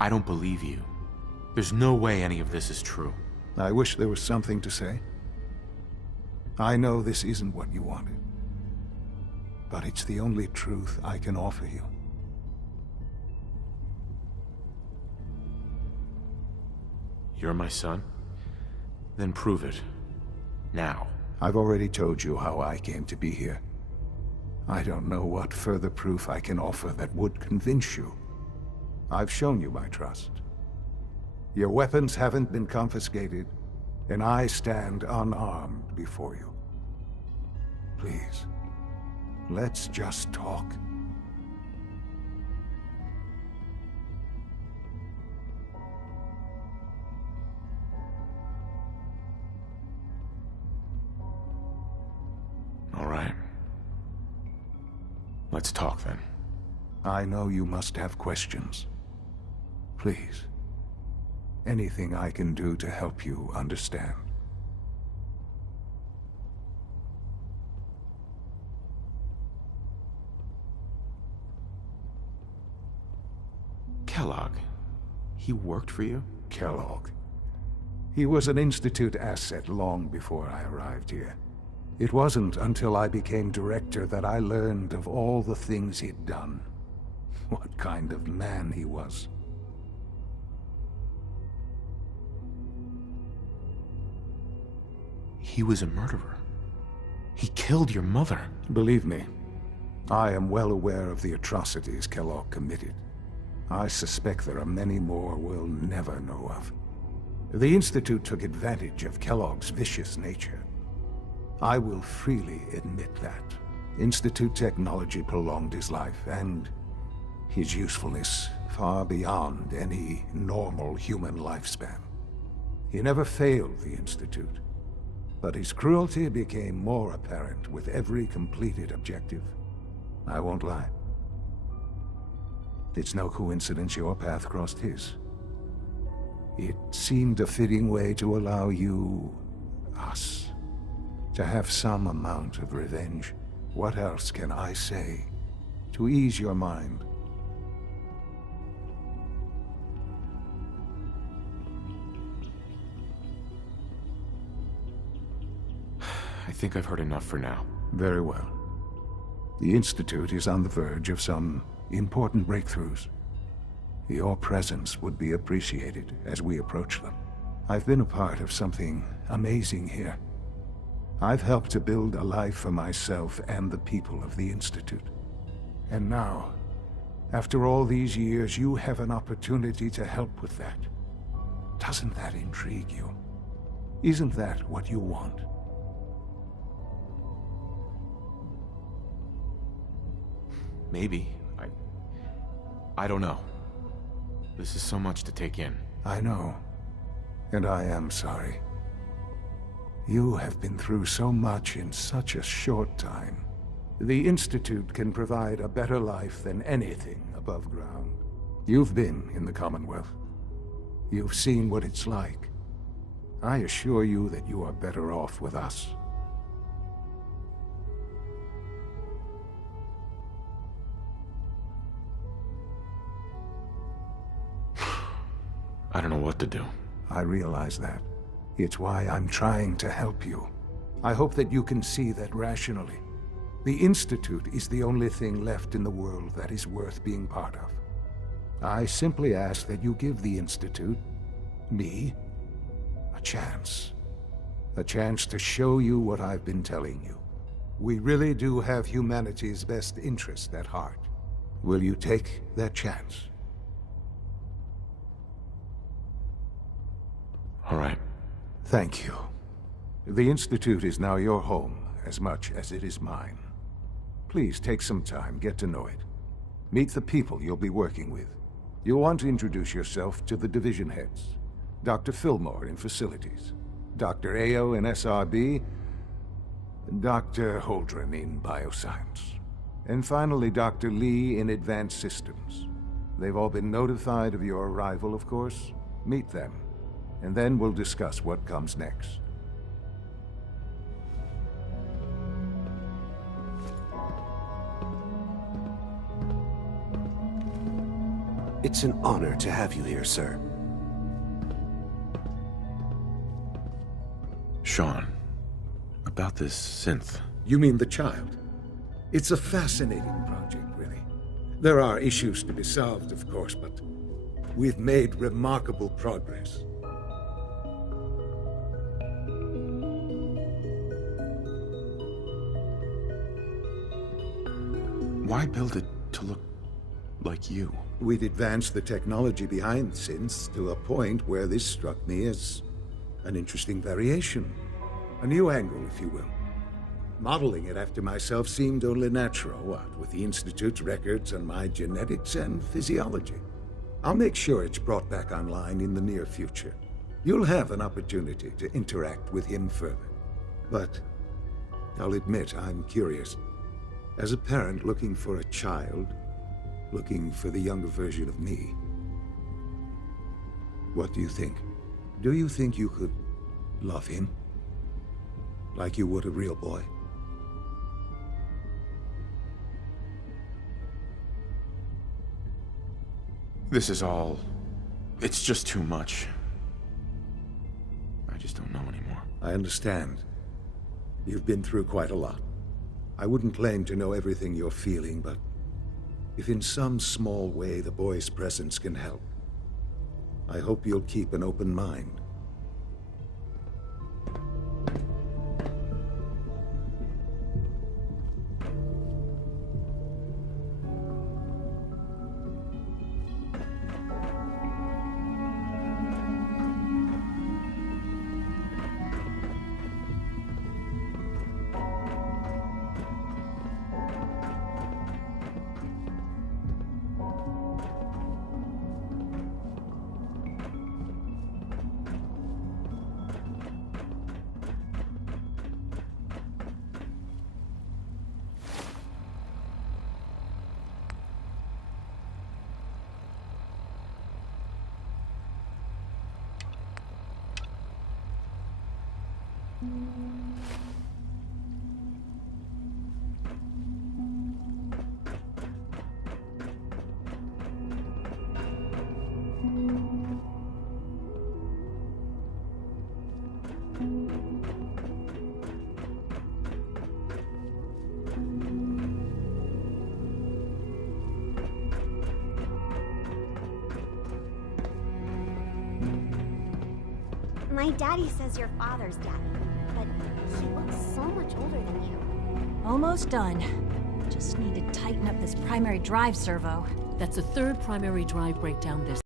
I don't believe you. There's no way any of this is true. I wish there was something to say. I know this isn't what you wanted, but it's the only truth I can offer you. You're my son? Then prove it. Now. I've already told you how I came to be here. I don't know what further proof I can offer that would convince you. I've shown you my trust. Your weapons haven't been confiscated, and I stand unarmed before you. Please, let's just talk. All right. Let's talk then. I know you must have questions. Please, anything I can do to help you understand. Kellogg. He worked for you? Kellogg. He was an Institute asset long before I arrived here. It wasn't until I became director that I learned of all the things he'd done. What kind of man he was. He was a murderer. He killed your mother. Believe me, I am well aware of the atrocities Kellogg committed. I suspect there are many more we'll never know of. The Institute took advantage of Kellogg's vicious nature. I will freely admit that. Institute technology prolonged his life, and his usefulness far beyond any normal human lifespan. He never failed the Institute, but his cruelty became more apparent with every completed objective. I won't lie. It's no coincidence your path crossed his. It seemed a fitting way to allow you, us, to have some amount of revenge. What else can I say to ease your mind? I think I've heard enough for now. Very well. The Institute is on the verge of some important breakthroughs. Your presence would be appreciated as we approach them. I've been a part of something amazing here. I've helped to build a life for myself and the people of the Institute. And now, after all these years, you have an opportunity to help with that. Doesn't that intrigue you? Isn't that what you want? Maybe. I don't know. This is so much to take in. I know. And I am sorry. You have been through so much in such a short time. The Institute can provide a better life than anything above ground. You've been in the Commonwealth. You've seen what it's like. I assure you that you are better off with us. I don't know what to do. I realize that. It's why I'm trying to help you. I hope that you can see that rationally. The Institute is the only thing left in the world that is worth being part of. I simply ask that you give the Institute, me, a chance. A chance to show you what I've been telling you. We really do have humanity's best interest at heart. Will you take that chance? All right. Thank you. The Institute is now your home as much as it is mine. Please take some time, get to know it. Meet the people you'll be working with. You'll want to introduce yourself to the division heads. Dr. Fillmore in Facilities, Dr. Ayo in SRB, Dr. Holdren in Bioscience, and finally Dr. Lee in Advanced Systems. They've all been notified of your arrival, of course. Meet them, and then we'll discuss what comes next. It's an honor to have you here, sir. Sean, about this synth. You mean the child? It's a fascinating project, really. There are issues to be solved, of course, but we've made remarkable progress. Why build it to look like you? We'd advanced the technology behind synths to a point where this struck me as an interesting variation. A new angle, if you will. Modeling it after myself seemed only natural, what with the Institute's records and my genetics and physiology. I'll make sure it's brought back online in the near future. You'll have an opportunity to interact with him further. But I'll admit I'm curious. As a parent looking for a child, looking for the younger version of me, what do you think? Do you think you could love him? Like you would a real boy? This is all... it's just too much. I just don't know anymore. I understand. You've been through quite a lot. I wouldn't claim to know everything you're feeling, but if in some small way the boy's presence can help, I hope you'll keep an open mind. My daddy says your father's daddy, but he looks so much older than you. Almost done. Just need to tighten up this primary drive servo. That's the third primary drive breakdown this